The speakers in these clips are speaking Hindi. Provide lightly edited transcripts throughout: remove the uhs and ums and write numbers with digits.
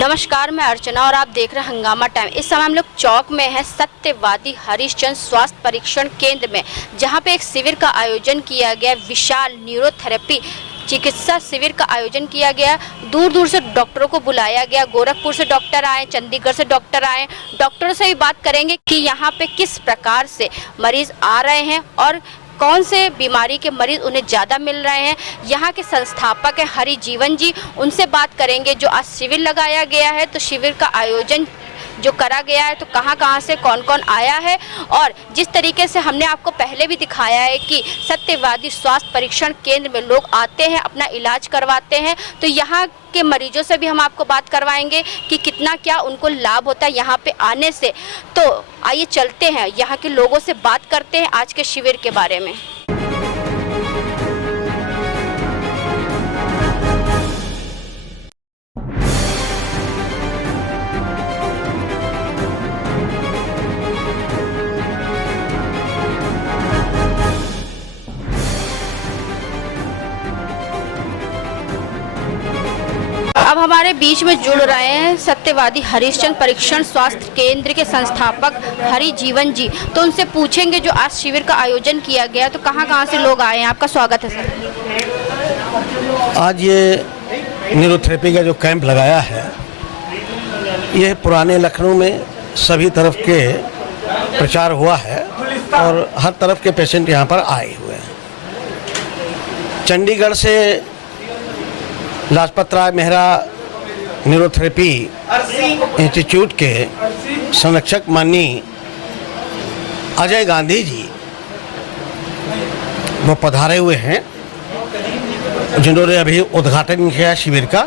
नमस्कार, मैं अर्चना और आप देख रहे हैं हंगामा टाइम। इस समय हम लोग चौक में हैं, सत्यवादी हरिश्चंद्र स्वास्थ्य परीक्षण केंद्र में, जहां पे एक शिविर का आयोजन किया गया। विशाल न्यूरोथेरेपी चिकित्सा शिविर का आयोजन किया गया। दूर दूर से डॉक्टरों को बुलाया गया। गोरखपुर से डॉक्टर आए, चंडीगढ़ से डॉक्टर आए। डॉक्टरों से भी बात करेंगे कि यहाँ पे किस प्रकार से मरीज आ रहे हैं और कौन से बीमारी के मरीज उन्हें ज़्यादा मिल रहे हैं। यहाँ के संस्थापक है हरिजीवन जी, उनसे बात करेंगे। जो आज शिविर लगाया गया है, तो शिविर का आयोजन जो करा गया है, तो कहाँ कहाँ से कौन कौन आया है, और जिस तरीके से हमने आपको पहले भी दिखाया है कि सत्यवादी स्वास्थ्य परीक्षण केंद्र में लोग आते हैं, अपना इलाज करवाते हैं, तो यहाँ के मरीजों से भी हम आपको बात करवाएंगे कि कितना क्या उनको लाभ होता है यहाँ पे आने से। तो आइए चलते हैं, यहाँ के लोगों से बात करते हैं आज के शिविर के बारे में। अब हमारे बीच में जुड़ रहे हैं सत्यवादी हरिश्चंद्र परीक्षण स्वास्थ्य केंद्र के संस्थापक हरिजीवन जी। तो उनसे पूछेंगे, जो आज शिविर का आयोजन किया गया, तो कहाँ कहाँ से लोग आए हैं। आपका स्वागत है सर। आज ये न्यूरोथेरेपी का जो कैंप लगाया है, यह पुराने लखनऊ में सभी तरफ के प्रचार हुआ है और हर तरफ के पेशेंट यहाँ पर आए हुए हैं। चंडीगढ़ से लाजपत राय मेहरा न्यूरोथेरेपी इंस्टीट्यूट के संरक्षक माननीय अजय गांधी जी वो पधारे हुए हैं, जिन्होंने अभी उद्घाटन किया शिविर का।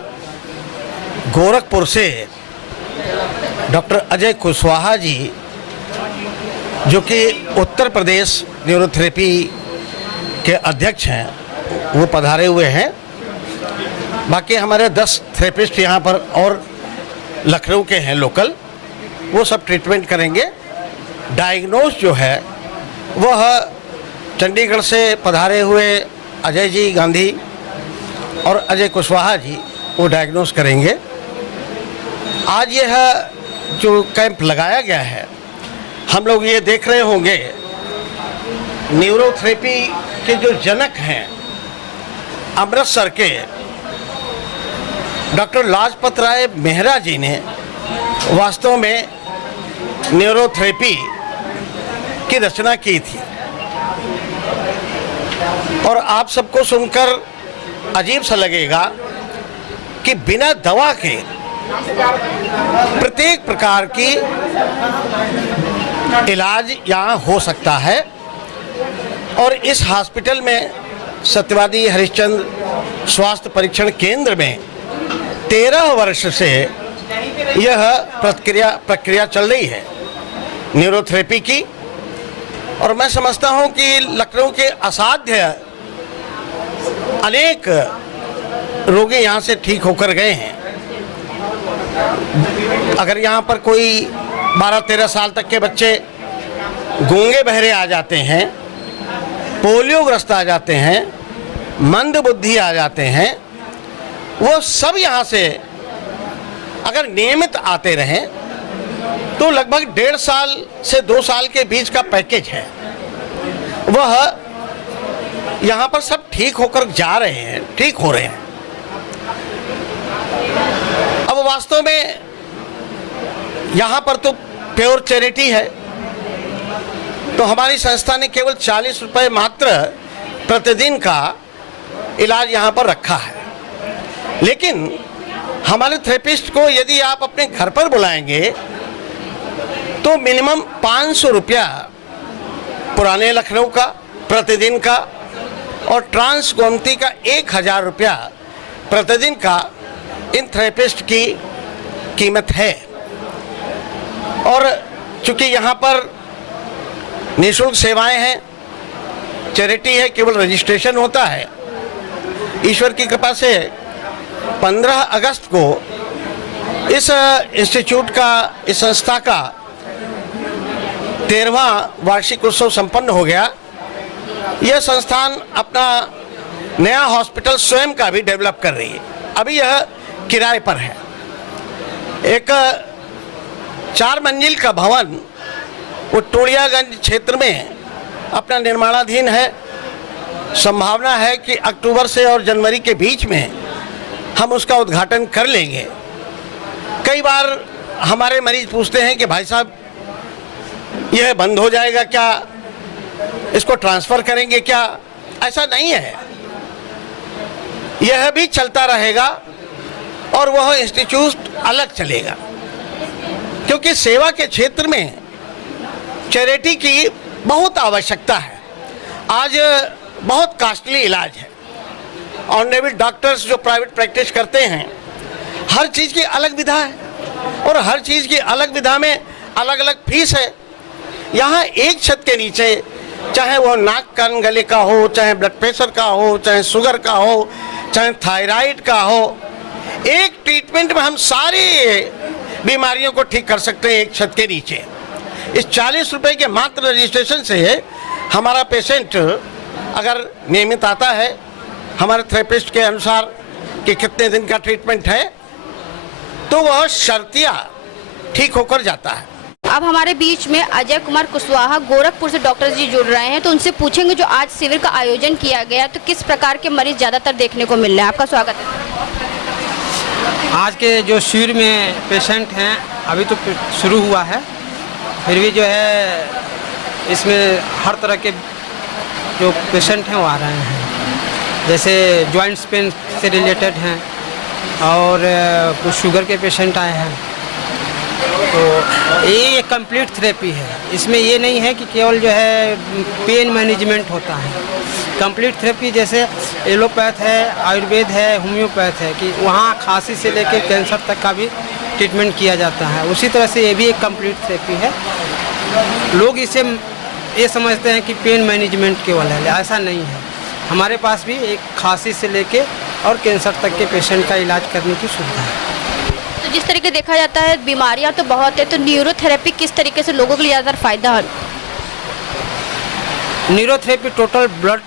गोरखपुर से डॉक्टर अजय कुशवाहा जी, जो कि उत्तर प्रदेश न्यूरोथेरेपी के अध्यक्ष हैं, वो पधारे हुए हैं। बाकी हमारे 10 थेरेपिस्ट यहाँ पर और लखनऊ के हैं लोकल, वो सब ट्रीटमेंट करेंगे। डायग्नोज जो है वह चंडीगढ़ से पधारे हुए अजय जी गांधी और अजय कुशवाहा जी वो डायग्नोज करेंगे। आज यह जो कैंप लगाया गया है, हम लोग ये देख रहे होंगे, न्यूरोथेरेपी के जो जनक हैं अमृतसर के डॉक्टर लाजपत राय मेहरा जी ने वास्तव में न्यूरोथेरेपी की रचना की थी। और आप सबको सुनकर अजीब सा लगेगा कि बिना दवा के प्रत्येक प्रकार की इलाज यहाँ हो सकता है। और इस हॉस्पिटल में सत्यवादी हरिश्चंद्र स्वास्थ्य परीक्षण केंद्र में 13 वर्ष से यह प्रक्रिया चल रही है न्यूरोथेरेपी की। और मैं समझता हूं कि लखनऊ के असाध्य अनेक रोगी यहां से ठीक होकर गए हैं। अगर यहां पर कोई 12-13 साल तक के बच्चे गूंगे बहरे आ जाते हैं, पोलियोग्रस्त आ जाते हैं, मंद बुद्धि आ जाते हैं, वो सब यहाँ से अगर नियमित आते रहें तो लगभग 1.5 साल से 2 साल के बीच का पैकेज है, वह यहाँ पर सब ठीक होकर जा रहे हैं, ठीक हो रहे हैं। अब वास्तव में यहाँ पर तो प्योर चैरिटी है, तो हमारी संस्था ने केवल 40 रुपये मात्र प्रतिदिन का इलाज यहाँ पर रखा है। लेकिन हमारे थेरेपिस्ट को यदि आप अपने घर पर बुलाएंगे तो मिनिमम 500 रुपया पुराने लखनऊ का प्रतिदिन का और ट्रांस गोमती का 1000 रुपया प्रतिदिन का इन थेरेपिस्ट की कीमत है। और चूँकि यहाँ पर निःशुल्क सेवाएं हैं, चैरिटी है, केवल रजिस्ट्रेशन होता है। ईश्वर की कृपा से 15 अगस्त को इस इंस्टीट्यूट का, इस संस्था का 13वां वार्षिक उत्सव संपन्न हो गया। यह संस्थान अपना नया हॉस्पिटल स्वयं का भी डेवलप कर रही है। अभी यह किराए पर है। एक 4 मंजिल का भवन वो टोड़ियागंज क्षेत्र में अपना निर्माणाधीन है। संभावना है कि अक्टूबर से और जनवरी के बीच में हम उसका उद्घाटन कर लेंगे। कई बार हमारे मरीज पूछते हैं कि भाई साहब यह बंद हो जाएगा क्या, इसको ट्रांसफ़र करेंगे क्या? ऐसा नहीं है, यह भी चलता रहेगा और वह इंस्टीट्यूट अलग चलेगा, क्योंकि सेवा के क्षेत्र में चैरिटी की बहुत आवश्यकता है। आज बहुत कॉस्टली इलाज है। ऑनरेबल डॉक्टर्स जो प्राइवेट प्रैक्टिस करते हैं, हर चीज़ की अलग विधा है और हर चीज़ की अलग विधा में अलग अलग फीस है। यहाँ एक छत के नीचे, चाहे वो नाक कान गले का हो, चाहे ब्लड प्रेशर का हो, चाहे शुगर का हो, चाहे थायराइड का हो, एक ट्रीटमेंट में हम सारी बीमारियों को ठीक कर सकते हैं एक छत के नीचे। इस 40 रुपए के मात्र रजिस्ट्रेशन से हमारा पेशेंट अगर नियमित आता है, हमारे थेरेपिस्ट के अनुसार कि कितने दिन का ट्रीटमेंट है, तो वह शर्तिया ठीक होकर जाता है। अब हमारे बीच में अजय कुमार कुशवाहा गोरखपुर से डॉक्टर जी जुड़ रहे हैं, तो उनसे पूछेंगे जो आज शिविर का आयोजन किया गया तो किस प्रकार के मरीज ज़्यादातर देखने को मिल रहे हैं। आपका स्वागत है। आज के जो शिविर में पेशेंट हैं, अभी तो शुरू हुआ है, फिर भी जो है इसमें हर तरह के जो पेशेंट हैं वो आ रहे हैं। जैसे जॉइंट्स पेन से रिलेटेड हैं और कुछ शुगर के पेशेंट आए हैं। तो ये कंप्लीट थेरेपी है, इसमें ये नहीं है कि केवल जो है पेन मैनेजमेंट होता है। कंप्लीट थेरेपी जैसे एलोपैथ है, आयुर्वेद है, होम्योपैथ है, कि वहाँ खांसी से लेकर कैंसर तक का भी ट्रीटमेंट किया जाता है। उसी तरह से ये भी एक कंप्लीट थेरेपी है। लोग इसे ये समझते हैं कि पेन मैनेजमेंट केवल है, ऐसा नहीं है। हमारे पास भी एक खांसी से लेके और कैंसर तक के पेशेंट का इलाज करने की सुविधा है। तो जिस तरीके देखा जाता है बीमारियां तो बहुत है, तो न्यूरोथेरेपी किस तरीके से लोगों के लिए ज़्यादा फायदा है? न्यूरोथेरेपी टोटल ब्लड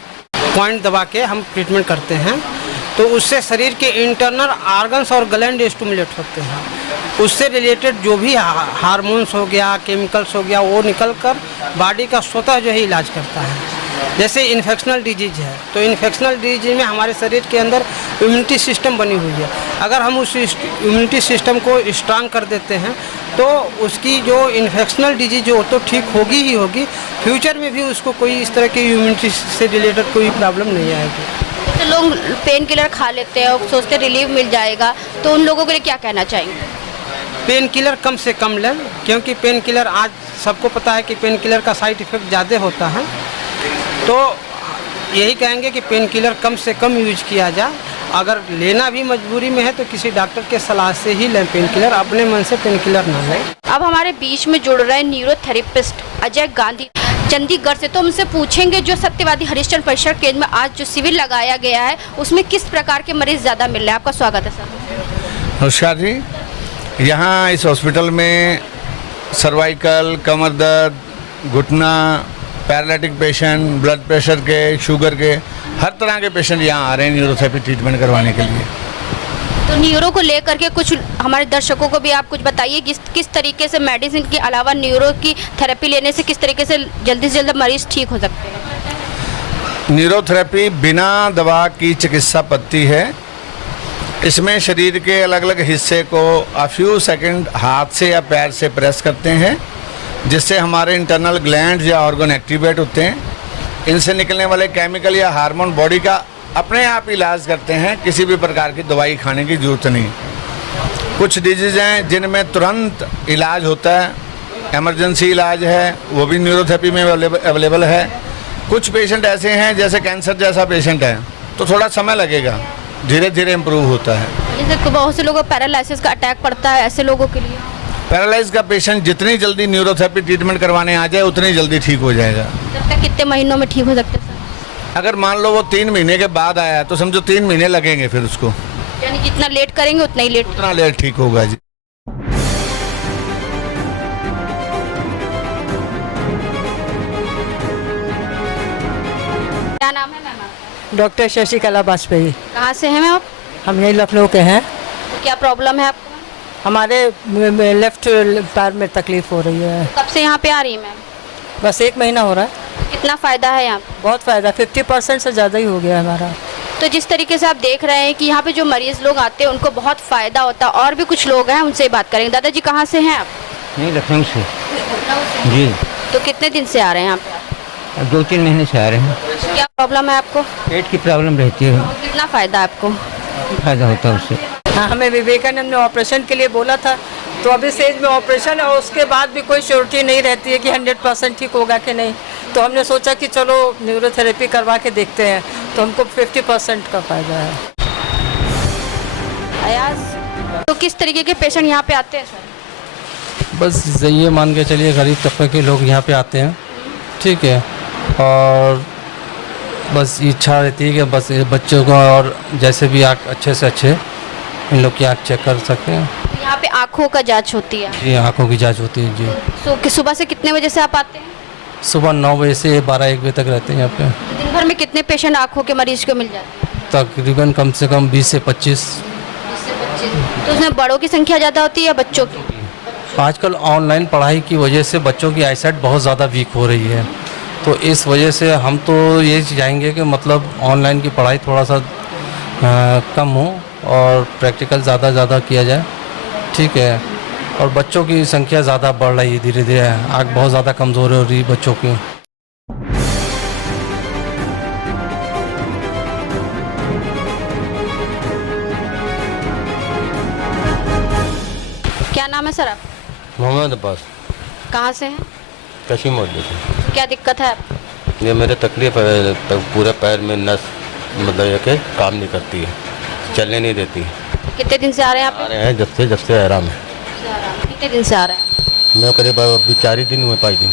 पॉइंट दबा के हम ट्रीटमेंट करते हैं, तो उससे शरीर के इंटरनल ऑर्गन्स और ग्लैंड स्टिमुलेट होते हैं। उससे रिलेटेड जो भी हार्मोन्स हो गया, केमिकल्स हो गया, वो निकल कर बॉडी का स्वतः जो है इलाज करता है। जैसे इन्फेक्शनल डिजीज है, तो इन्फेक्शनल डिजीज में हमारे शरीर के अंदर इम्यूनिटी सिस्टम बनी हुई है। अगर हम उस इम्यूनिटी सिस्टम को स्ट्रांग कर देते हैं तो उसकी जो इन्फेक्शनल डिजीज हो तो ठीक होगी ही होगी। फ्यूचर में भी उसको कोई इस तरह की इम्यूनिटी से रिलेटेड कोई प्रॉब्लम नहीं आएगी। तो लोग पेन किलर खा लेते हैं और सोचते रिलीफ मिल जाएगा, तो उन लोगों के लिए क्या कहना चाहेंगे? पेन किलर कम से कम लें, क्योंकि पेन किलर आज सबको पता है कि पेन किलर का साइड इफ़ेक्ट ज़्यादा होता है। तो यही कहेंगे कि पेन किलर कम से कम यूज किया जाए। अगर लेना भी मजबूरी में है तो किसी डॉक्टर के सलाह से ही लें पेन किलर, अपने मन से पेन किलर ना लें। अब हमारे बीच में जुड़ रहे न्यूरोथेरेपिस्ट अजय गांधी चंडीगढ़ से, तो हमसे पूछेंगे जो सत्यवादी हरिश्चंद्र परिसर केंद्र में आज जो शिविर लगाया गया है उसमें किस प्रकार के मरीज ज़्यादा मिल रहे हैं। आपका स्वागत है सर। नमस्कार जी। यहाँ इस हॉस्पिटल में सर्वाइकल, कमर दर्द, घुटना, पैरालिटिक पेशेंट, ब्लड प्रेशर के, शुगर के, हर तरह के पेशेंट यहाँ आ रहे हैं न्यूरोथेरेपी ट्रीटमेंट करवाने के लिए। तो न्यूरो को लेकर के कुछ हमारे दर्शकों को भी आप कुछ बताइए, किस तरीके से मेडिसिन के अलावा न्यूरो की थेरेपी लेने से किस तरीके से जल्दी से जल्द मरीज ठीक हो सकते हैं? न्यूरोथेरेपी बिना दवा की चिकित्सा पद्धति है। इसमें शरीर के अलग अलग हिस्से को अ फ्यू सेकंड हाथ से या पैर से प्रेस करते हैं, जिससे हमारे इंटरनल ग्लैंड या ऑर्गन एक्टिवेट होते हैं। इनसे निकलने वाले केमिकल या हार्मोन बॉडी का अपने आप इलाज करते हैं, किसी भी प्रकार की दवाई खाने की ज़रूरत नहीं। कुछ डिजीज़ हैं जिनमें तुरंत इलाज होता है, इमरजेंसी इलाज है, वो भी न्यूरोथेरेपी में अवेलेबल है। कुछ पेशेंट ऐसे हैं जैसे कैंसर जैसा पेशेंट है, तो थोड़ा समय लगेगा, धीरे धीरे इम्प्रूव होता है। जैसे बहुत से लोगों को पैरालिसिस का अटैक पड़ता है, ऐसे लोगों के लिए पैरालाइज का पेशेंट जितनी जल्दी न्यूरोथेरेपी ट्रीटमेंट करवाने आ जाए उतनी जल्दी ठीक हो जाएगा। जब तक कितने महीनों में ठीक हो सकते हैं सर? अगर मान लो वो 3 महीने के बाद आया तो समझो 3 महीने लगेंगे, फिर उसको यानी जितना लेट करेंगे उतना ही लेट ठीक होगा जी। क्या नाम है मैम आपका? डॉक्टर शशिकला वाजपेयी। कहाँ से हैं मैम आप? हम यही लखनऊ के हैं। तो क्या प्रॉब्लम है आपको? हमारे लेफ्ट पैर में तकलीफ हो रही है। कब से यहाँ पे आ रही है मैम? बस 1 महीना हो रहा है। कितना फ़ायदा है यहाँ पे? बहुत फ़ायदा, 50% से ज़्यादा ही हो गया हमारा। तो जिस तरीके से आप देख रहे हैं कि यहाँ पे जो मरीज़ लोग आते हैं उनको बहुत फ़ायदा होता है, और भी कुछ लोग हैं उनसे बात करेंगे। दादाजी कहाँ से हैं आप? नहीं, लखनऊ से। जी। तो कितने दिन से आ रहे हैं यहाँ पे? 2-3 महीने से आ रहे हैं। क्या प्रॉब्लम है आपको? पेट की प्रॉब्लम रहती है। कितना फ़ायदा है आपको? फायदा होता है उससे। हाँ, हमें विवेकानंद ने ऑपरेशन के लिए बोला था, तो अभी स्टेज में ऑपरेशन है और उसके बाद भी कोई श्योरिटी नहीं रहती है कि 100% ठीक होगा कि नहीं। तो हमने सोचा कि चलो न्यूरोथेरेपी करवा के देखते हैं, तो हमको 50% का फ़ायदा है। अयाज, तो किस तरीके के पेशेंट यहाँ पे आते हैं सर? बस ये मान के चलिए गरीब तबके के लोग यहाँ पे आते हैं, ठीक है, और बस इच्छा रहती है कि बस बच्चों को और जैसे भी आँख अच्छे से अच्छे इन लोग की आँख चेक कर सकते हैं। तो यहाँ पे आँखों का जांच होती है? जी, आँखों की जांच होती है जी। तो सुबह से कितने बजे से आप आते हैं? सुबह 9 बजे से 12-1 बजे तक रहते हैं यहाँ पे। तो दिन भर में कितने पेशेंट आँखों के मरीज को मिल जाते हैं? तकरीबन कम से कम 20 से 25। 20 से 25। तो उसमें बड़ों की संख्या ज़्यादा होती है या बच्चों की? आजकल ऑनलाइन पढ़ाई की वजह से बच्चों की आईसाइट बहुत ज़्यादा वीक हो रही है, तो इस वजह से हम तो ये चाहेंगे कि मतलब ऑनलाइन की पढ़ाई थोड़ा सा कम हो और प्रैक्टिकल ज़्यादा किया जाए, ठीक है। और बच्चों की संख्या ज़्यादा बढ़ रही है धीरे धीरे, आँख बहुत ज़्यादा कमज़ोर हो रही है बच्चों की। क्या नाम है सर आप? मोहम्मद अब्बास। कहाँ से हैं? कशी मोहल्ले से। क्या दिक्कत है आपको? ये मेरे तकलीफ है, पूरे पैर में नस मतलब ये कि काम नहीं करती है, चलने नहीं देती। कितने दिन से आ रहे हैं आ आप? रहे हैं जब से आराम है। कितने दिन से आ रहे हैं? मैं करीब अभी 4 दिन हुए, 5 दिन।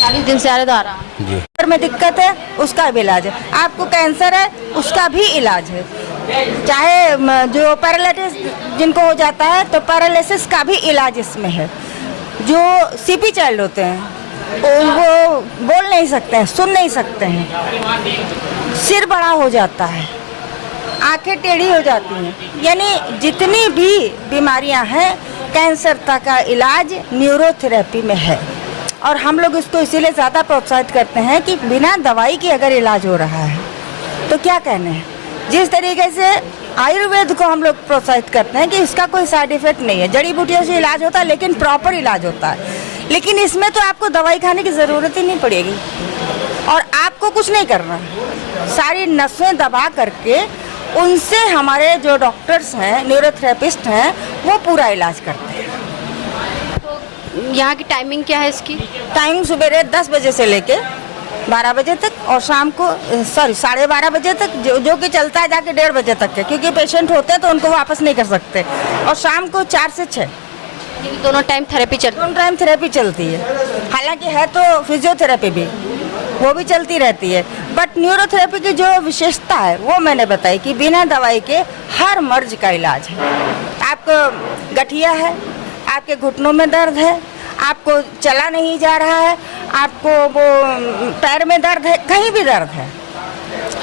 40 दिन से आ रहे तो आ रहा हूँ। जी। पैर में दिक्कत है उसका भी इलाज है, आपको कैंसर है उसका भी इलाज है, चाहे जो पैरालिसिस जिनको हो जाता है तो पैरालिसिस का भी इलाज इसमें है। जो सीपी चाइल्ड होते हैं वो बोल नहीं सकते हैं, सुन नहीं सकते हैं, सिर बड़ा हो जाता है, आंखें टेढ़ी हो जाती हैं, यानी जितनी भी बीमारियां हैं कैंसर तक का इलाज न्यूरोथेरेपी में है। और हम लोग इसको इसीलिए ज़्यादा प्रोत्साहित करते हैं कि बिना दवाई के अगर इलाज हो रहा है तो क्या कहने हैं। जिस तरीके से आयुर्वेद को हम लोग प्रोत्साहित करते हैं कि इसका कोई साइड इफेक्ट नहीं है, जड़ी बूटियों से इलाज होता है लेकिन प्रॉपर इलाज होता है, लेकिन इसमें तो आपको दवाई खाने की ज़रूरत ही नहीं पड़ेगी और आपको कुछ नहीं करना, सारी नसें दबा करके उनसे हमारे जो डॉक्टर्स हैं, न्यूरोथेरेपिस्ट हैं, वो पूरा इलाज करते हैं। यहाँ की टाइमिंग क्या है इसकी? टाइम सुबह 10 बजे से लेके 12 बजे तक और शाम को 12:30 बजे तक, जो कि चलता है जाके 1:30 बजे तक के, क्योंकि पेशेंट होते हैं तो उनको वापस नहीं कर सकते। और शाम को 4 से 6 दोनों टाइम थेरेपी चलती है? दोनों टाइम थेरेपी चलती है, हालांकि है तो फिजियोथेरेपी भी, वो भी चलती रहती है। बट न्यूरोथेरेपी की जो विशेषता है वो मैंने बताई कि बिना दवाई के हर मर्ज का इलाज है। आपको गठिया है, आपके घुटनों में दर्द है, आपको चला नहीं जा रहा है, आपको वो पैर में दर्द है, कहीं भी दर्द है,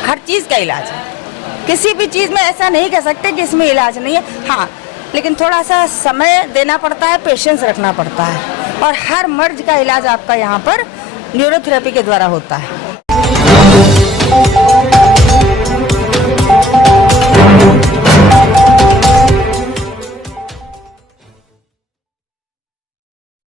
हर चीज़ का इलाज है। किसी भी चीज़ में ऐसा नहीं कह सकते कि इसमें इलाज नहीं है। हाँ, लेकिन थोड़ा सा समय देना पड़ता है, पेशेंस रखना पड़ता है, और हर मर्ज का इलाज आपका यहाँ पर न्यूरोथेरेपी के द्वारा होता है।